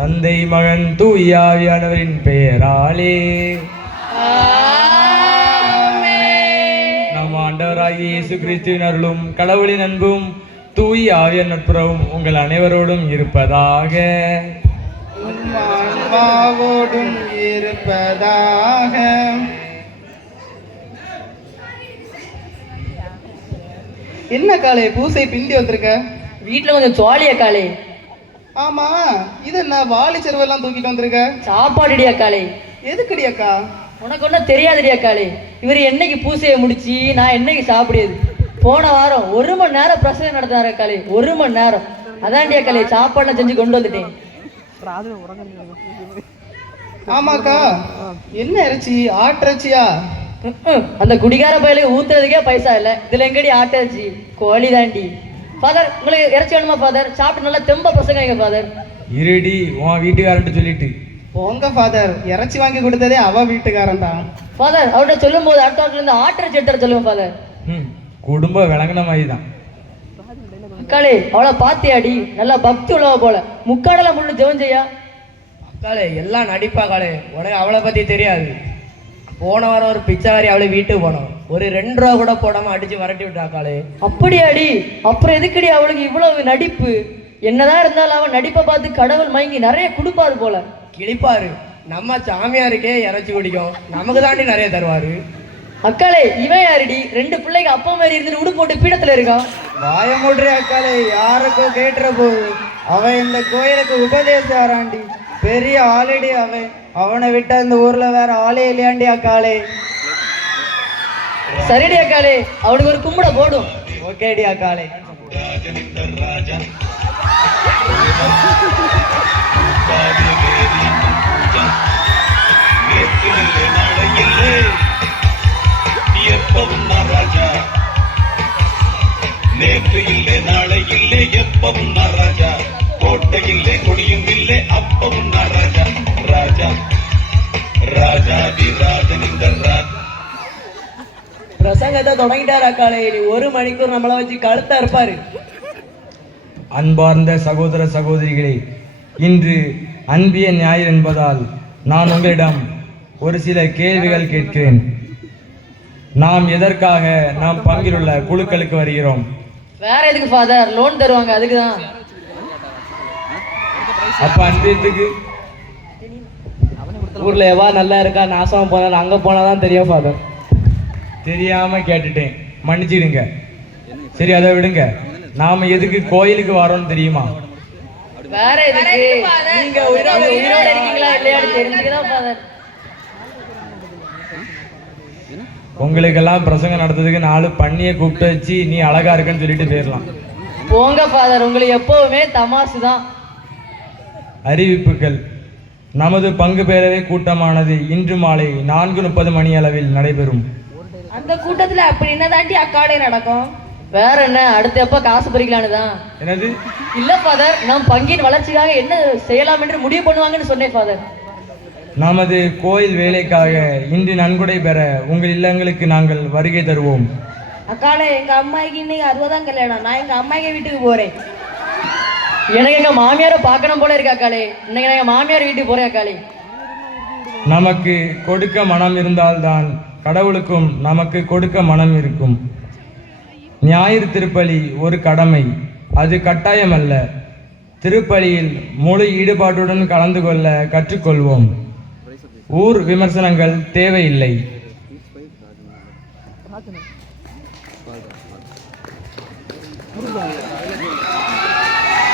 தந்தை மகன் தூய ஆவியானவரின் பெயராலே நம் ஆண்டவராகிய இயேசு கிறிஸ்துவின் அருளும் கடவுளின் அன்பும் தூய ஆவியார் நட்புறவும் உங்கள் அனைவரோடும் இருப்பதாக. என்ன காலே பூசை பிந்தி வந்திருக்க? வீட்டுல கொஞ்சம் ஜாலியா காலே. ஆமா, இது என்ன வாலி செருவெல்லாம் தூக்கிட்டு வந்திருக்க? சாப்பாடுடியா காலே. எதுக்குடி அக்கா? உனக்கு ஒன்றும் தெரியாதுடியா காலே. இவர் என்னைக்கு பூசையை முடிச்சு நான் என்னைக்கு சாப்பிடுது? போன வாரம் 1 மணி நேரம் பிரசங்கம் நடத்தினார காலே. 1 மணி நேரம். அதான்டியா காலே சாப்பாடுலாம் செஞ்சு கொண்டு வந்துட்டேன். ஆமாக்கா, என்ன இறைச்சி? ஆட்டிறைச்சியா? அந்த குடிகார பயலுக்கு ஊத்துறதுக்கே பைசா இல்லை, இதுல எங்கடி ஆட்டிறைச்சி? கோழி தாண்டி. ஃபாதர், உங்களுக்கு இறைச்சி வேணுமா ஃபாதர்? சாப்பிட்டு நல்லா தெம்ப பிரசங்க ஃபாதர். இருடி உன் வீட்டுக்காரன்ட்டு சொல்லிட்டு உங்க ஃபாதர் இறைச்சி வாங்கி கொடுத்ததே அவ வீட்டுக்காரன் தான் ஃபாதர். அவர்கிட்ட சொல்லும் போது அடுத்த வாரத்துல இருந்து ஆட்டிறைச்சி எடுத்துற சொல்லுவேன் ஃபாதர். குடும்ப விளங்கின மாதிரி தான். அக்காளே, அவளை பாத்தியாடி? நல்லா பக்தி உள்ளவ போல. முக்காடெல்லாம் முள்ளு ஜெவன் செய்யா. அக்காளே எல்லாம் நடிப்பா காலே. உனக்கு அவளை பத்தி தெரியாது. போன வாரம் ஒரு பிச்சைக்காரி அவளை வீட்டுக்கு போனோம். ஒரு 2 ரூபா கூட போடாம அடிச்சு வரட்டி விட்டாக்காளே. அப்படியாடி? அப்புறம் எதுக்கடி அவளுக்கு இவ்வளவு நடிப்பு? என்னதான் இருந்தாலும் அவன் நடிப்பை பார்த்து கடவுள் மயங்கி நிறைய கொடுப்பாரு போல. கிழிப்பாரு. நம்ம சாமியாருக்கே இறைச்சி குடிக்கும், நமக்கு தாண்டி நிறைய தருவாரு. அக்காளே, இவன் யாருடி? 2 பிள்ளைக்கு அப்பா மாதிரி இருந்துட்டு உடு போட்டு பீடத்துல இருக்கான். வாய மூடுறே அக்காளே, யாருக்கும் கேட்டுற போகுது. அவன் இந்த கோயிலுக்கு உபதேசம் ஆராண்டி, பெரிய ஆளடி அவன். அவனை விட்டா இந்த ஊர்ல வேற ஆளே இல்லையாண்டி அக்காளே. சரிடி அக்காளே, அவனுக்கு ஒரு கும்பிட போடும். ஓகேடி அக்காளே. நேற்று இல்லை நாளை இல்லை எப்பவும் நான் ராஜா. கோட்டை இல்லை கொடியும் இல்லை அப்பவும் நான் ராஜா. ராஜா ராஜாதி ராஜன் இந்த பிரசங்கத்தை தொடங்கிட்டாரு அக்காளே. 1 மணிக்கூர் நம்மளை வச்சு கழுத்தா இருப்பாரு. அன்பார்ந்த சகோதர சகோதரிகளே, இன்று அன்பிய ஞாயிறு என்பதால் நான் உங்களிடம் ஒரு சில கேள்விகள் கேட்கிறேன். நாம் எதற்காக நாம் பங்கிலுள்ள குழுக்களுக்கு வருகிறோம்? வேற எதுக்கு ஃபாதர்? லோன் தருவாங்க, அதுக்குதான். அப்ப அன்பியத்துக்கு ஊர்ல எவா நல்லா இருக்கா நாசமா போனா அங்க போனாதான் தெரியும் ஃபாதர். தெரியாம கேட்டுட்டேன், மன்னிச்சிடுங்க. சரி, அதை விடுங்க. நாம எதுக்கு கோயிலுக்கு வரோம்னு தெரியுமா? வேற எதுக்கு? நீங்க உயிரோட இருக்கீங்களா இல்லையான்னு தெரிஞ்சுக்கலாம் ஃபாதர். உங்களுக்கெல்லாம் பிரசங்கம் நடத்துறதுக்கு 4 பண்ணியை கூப்பிட்டு வச்சு நீ அழகா இருக்குன்னு சொல்லிட்டு போயிடலாம். போங்க ஃபாதர், உங்களுக்கு எப்பவுமே தமாசு தான். அறிவிப்புகள். நமது பங்கு பேரவை கூட்டமானது இன்று மாலை 4:30 மணி அளவில் நடைபெறும். அந்த கூட்டத்துல அப்படி என்னதாண்டி அக்காடே நடக்கும்? வேற என்ன, அடுத்த எப்ப காசு பறிக்கலான்னு தான். என்னது? இல்ல ஃபாதர், நம் பங்கின் வளர்ச்சிக்காக என்ன செய்யலாம் என்று முடிவு பண்ணுவாங்கன்னு சொன்னேன் ஃபாதர். நமது கோயில் வேலைக்காக இன்று நன்கொடை பெற உங்கள் இல்லங்களுக்கு நாங்கள் வருகை தருவோம். அக்காடே, எங்க அம்மாய்க்கு இன்னைக்கு 60ஆம் கல்யாணம். நான் எங்க அம்மாய்க்கு வீட்டுக்கு போறேன். எனக்கு எங்க மாமியாரை பார்க்கணும் போல இருக்கா அக்காளே. இன்னைக்கு நான் எங்க மாமியார் வீட்டுக்கு போறேன் அக்காளே. நமக்கு கொடுக்க மனம் இருந்தால்தான் கடவுளுக்கும் நமக்கு கொடுக்க மனம் இருக்கும். ஞாயிறு திருப்பலி ஒரு கடமை, அது கட்டாயம் அல்ல. திருப்பலியில் முழு ஈடுபாட்டுடன் கலந்து கொள்ள கற்றுக்கொள்வோம். ஊர் விமர்சனங்கள் தேவையில்லை.